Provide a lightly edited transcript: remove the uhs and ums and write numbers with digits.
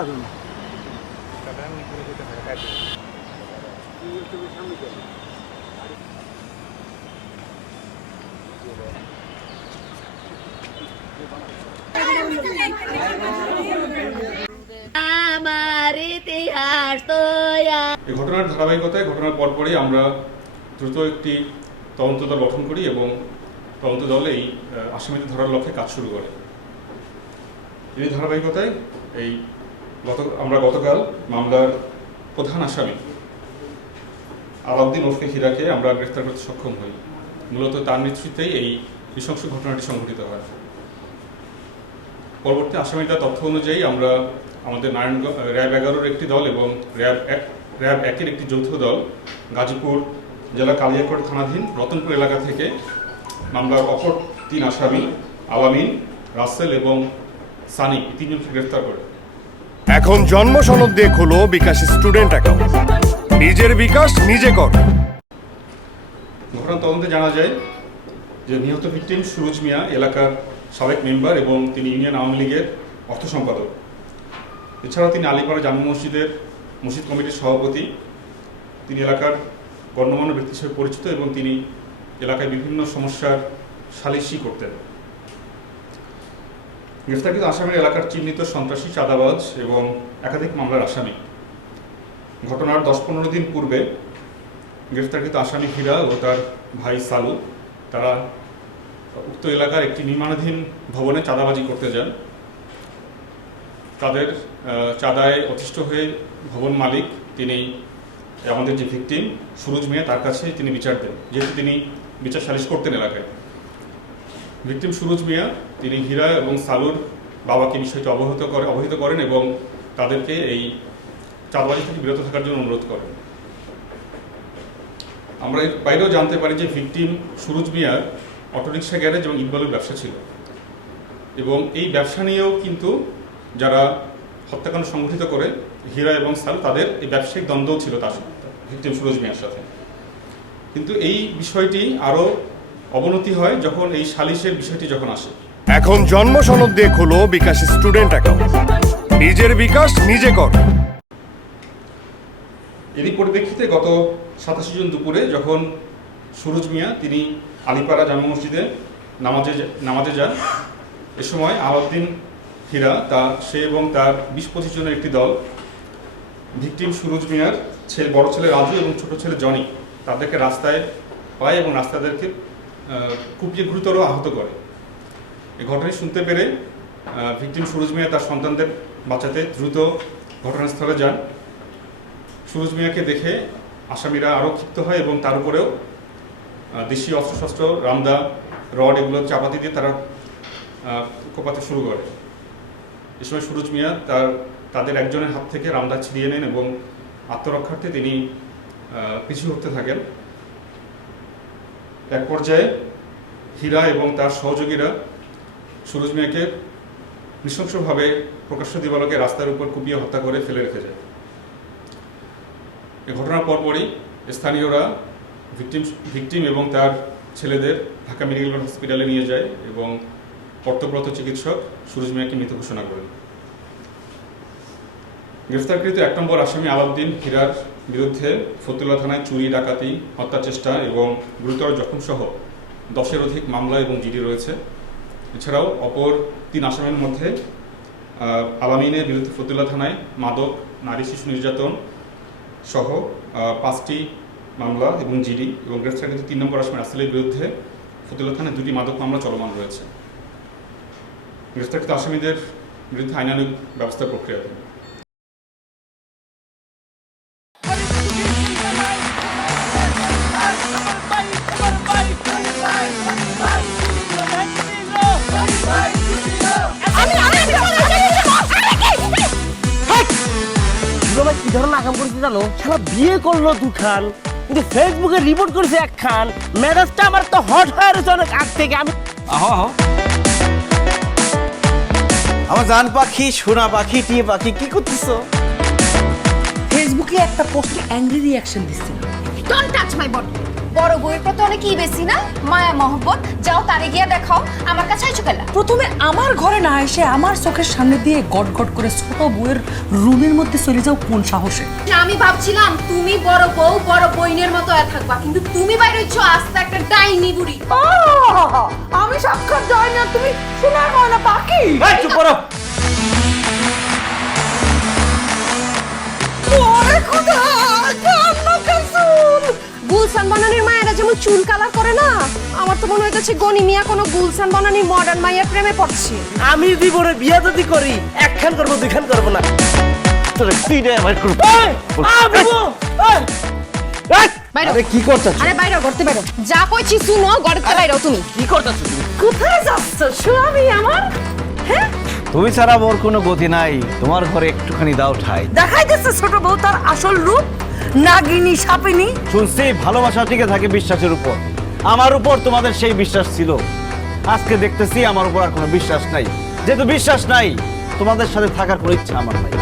এই ঘটনার ধারাবাহিকতায় ঘটনার পরপরই আমরা দ্রুত একটি তদন্ত দল গঠন করি এবং তদন্ত দল এই আসামিদের ধরার লক্ষ্যে কাজ শুরু করে। এই ধারাবাহিকতায় আমরা গতকাল মামলার প্রধান আসামি আলাউদ্দিন ওরফে হীরাকে আমরা গ্রেফতার করতে সক্ষম হই। মূলত তার নেতৃত্বেই এই নৃশংস ঘটনাটি সংঘটিত হয়। পরবর্তী আসামিদের তথ্য অনুযায়ী আমরা আমাদের নারায়ণগঞ্জ র্যাব 11-র একটি দল এবং র্যাব 1-এর একটি যৌথ দল গাজীপুর জেলা কালিয়াকৈর থানাধীন রতনপুর এলাকা থেকে মামলার অপর 3 আসামি আলামিন, রাসেল এবং সানি 3 জনকে গ্রেফতার করে। এখন জন্ম সনদ দিয়ে খোলো বিকাশ স্টুডেন্ট অ্যাকাউন্ট, নিজের বিকাশ নিজে কর। ঘটনা তদন্তে জানা যায় যে নিহত ভিকটিম সুরজ মিয়া এলাকার সাবেক মেম্বার এবং তিনি ইউনিয়ন আওয়ামী লীগের অর্থ সম্পাদক। এছাড়াও তিনি আলিপাড়া জামে মসজিদের মসজিদ কমিটির সভাপতি। তিনি এলাকার গণ্যমান্য ব্যক্তি হিসেবে পরিচিত এবং তিনি এলাকায় বিভিন্ন সমস্যার সালিশি করতেন। গ্রেফতারকৃত আসামির এলাকার চিহ্নিত সন্ত্রাসী, চাঁদাবাজ এবং একাধিক মামলার আসামি। ঘটনার 10-15 দিন পূর্বে গ্রেফতারকৃত আসামি হীরা ও তার ভাই সালু তারা উক্ত এলাকার একটি নির্মাণাধীন ভবনে চাঁদাবাজি করতে যান। তাদের চাঁদায় অতিষ্ঠ হয়ে ভবন মালিক তিনি আমাদের যে ভিকটিম সুরজ মিয়া তার কাছে তিনি বিচার দেন, যেহেতু তিনি বিচার সালিশ করতেন এলাকায়। ভিকটিম সুরজ মিয়া তিনি হীরা এবং সালুর বাবাকে বিষয়টি অবহিত করেন এবং তাদেরকে এই চাঁদাবাজি থেকে বিরত থাকার জন্য অনুরোধ করেন। আমরা এর বাইরেও জানতে পারি যে ভিকটিম সুরজ মিয়ার অটোরিকশা গ্যারেজ এবং ইটবালুর ব্যবসা ছিল এবং এই ব্যবসা নিয়েও কিন্তু যারা হত্যাকাণ্ড সংঘটিত করে হীরা এবং সালু তাদের এই ব্যবসায়িক দ্বন্দ্বও ছিল তার ভিকটিম সুরজ মিয়ার সাথে। কিন্তু এই বিষয়টি আরও অবনতি হয় যখন এই সালিশের বিষয়টি যখন আসে। এখন জন্ম সনদ দিয়ে খোলো বিকাশ স্টুডেন্ট অ্যাকাউন্ট, নিজের বিকাশ নিজে কর। এরই পরিপ্রেক্ষিতে গত 27 জুন দুপুরে যখন সুরজ মিয়া তিনি আলিপাড়া জামে মসজিদে নামাজে যান, এ সময় আলাউদ্দিন হীরা সে এবং তার 20-25 জনের একটি দল ভিকটিম সুরজ মিয়ার বড় ছেলে রাজু এবং ছোট ছেলে জনি তাদেরকে রাস্তায় পায় এবং রাস্তাদেরকে কুপিয়ে গুরুতর আহত করে। এই ঘটনাটি শুনতে পেরে ভিকটিম সুরজ মিয়া তার সন্তানদের বাঁচাতে দ্রুত ঘটনাস্থলে যান। সুরজ মিয়াকে দেখে আসামিরা আরও ক্ষিপ্ত হয় এবং তার উপরেও দেশীয় অস্ত্রশস্ত্র, রামদা, রড এগুলো চাপাতি দিয়ে তারা কোপাতে শুরু করে। এ সময় সুরজ মিয়া তাদের একজনের হাত থেকে রামদা ছিনিয়ে নেন এবং আত্মরক্ষার্থে তিনি পিছু হতে থাকেন। এক পর্যায়ে হীরা এবং তার সহযোগীরা সুরজ মিয়াকে নৃশংসভাবে প্রকাশ্য দিবালোকে রাস্তার উপর কুপিয়ে হত্যা করে ফেলে রেখে যায়। এই ঘটনার পরপরই স্থানীয়রা ভিকটিম এবং তার ছেলেদের ঢাকা মেডিকেল হসপিটালে নিয়ে যায় এবং কর্তব্যরত চিকিৎসক সুরজ মিয়াকে মৃত ঘোষণা করেন। গ্রেফতারকৃত 1 নম্বর আসামি আলাউদ্দিন হীরার বিরুদ্ধে ফতুল্লা থানায় চুরি, ডাকাতি, হত্যা চেষ্টা এবং গুরুতর জখমসহ 10-এর অধিক মামলা এবং জিডি রয়েছে। এছাড়াও অপর 3 আসামির মধ্যে আলামিনের বিরুদ্ধে ফতুল্লা থানায় মাদক, নারী শিশু নির্যাতন সহ 5টি মামলা এবং জিডি এবং গ্রেফতারকৃত 3 নম্বর আসামি রাসেলের বিরুদ্ধে ফতুল্লা থানায় 2টি মাদক মামলা চলমান রয়েছে। গ্রেফতারকৃত আসামিদের বিরুদ্ধে আইনানুগ ব্যবস্থার প্রক্রিয়াধীন। কি ধরনের আকাম করেছে জানো? সারা বিয়ে করলো 2 খান, কিন্তু ফেসবুকে রিপোর্ট করেছে 1 খান। মেজাজটা আমার তো হট হয়ে রয়েছে অনেক আগ থেকে। আমি আমার জান পাখি, সোনা পাখি, টিয়ে পাখি কি করতেছো? ফেসবুকে একটা পোস্টে অ্যাংরি রিঅ্যাকশন দিচ্ছিল। Don't touch my body. বড় বউয়ের প্রতি অনেকই বেশি না মায়া মহব্বত। যাও তারে গিয়া দেখাও, আমার কাছে আইছো কেলা? প্রথমে আমার ঘরে না এসে আমার চোখের সামনে দিয়ে গট গট করে ছোট বউয়ের রুমের মধ্যে চলে যাও কোন সাহসে? আমি ভাবছিলাম তুমি বড় বউ বড় বইনের মতো থাকবা, কিন্তু তুমি বাইরে হইছো আস্তে একটা ডাইনি বুড়ি। আমি সাক্ষাৎ যাই না, তুমি শোনা না বাকি। এই চুপ করো। গুলশান বানানির মায়েরা যেমন চুল কালার করে না, আমার তো মনে হইতেছে গনি মিয়া কোনো গুলশান বানানির মডার্ন মায়ের প্রেমে পড়ছে। আমি জীবনে বিয়া যদি করি একখান করবো দুইখান করবো না। তোরে তিনে আমার করব। বাইরে আরে কি করতেছ? আরে বাইরে করতে বাইরে যা কইছি শুনো, গড়তে বাইরে তুমি। কি করতেছো তুমি? কোথায় যাচ্ছ স্বামী আমার? হ্যাঁ, তুমি ছাড়া মোর কোনো গতি নাই, তোমার ঘরে একটুখানি দাও ঠাই। দেখাইতেছে ছোট বউ তার আসল রূপ, নাগিনী সাপিনী। শুনছি ভালোবাসা টিকে থাকে বিশ্বাসের উপর। আমার উপর তোমাদের সেই বিশ্বাস ছিল, আজকে দেখতেছি আমার উপর আর কোনো বিশ্বাস নাই। যেহেতু বিশ্বাস নাই, তোমাদের সাথে থাকার কোনো ইচ্ছা আমার নাই।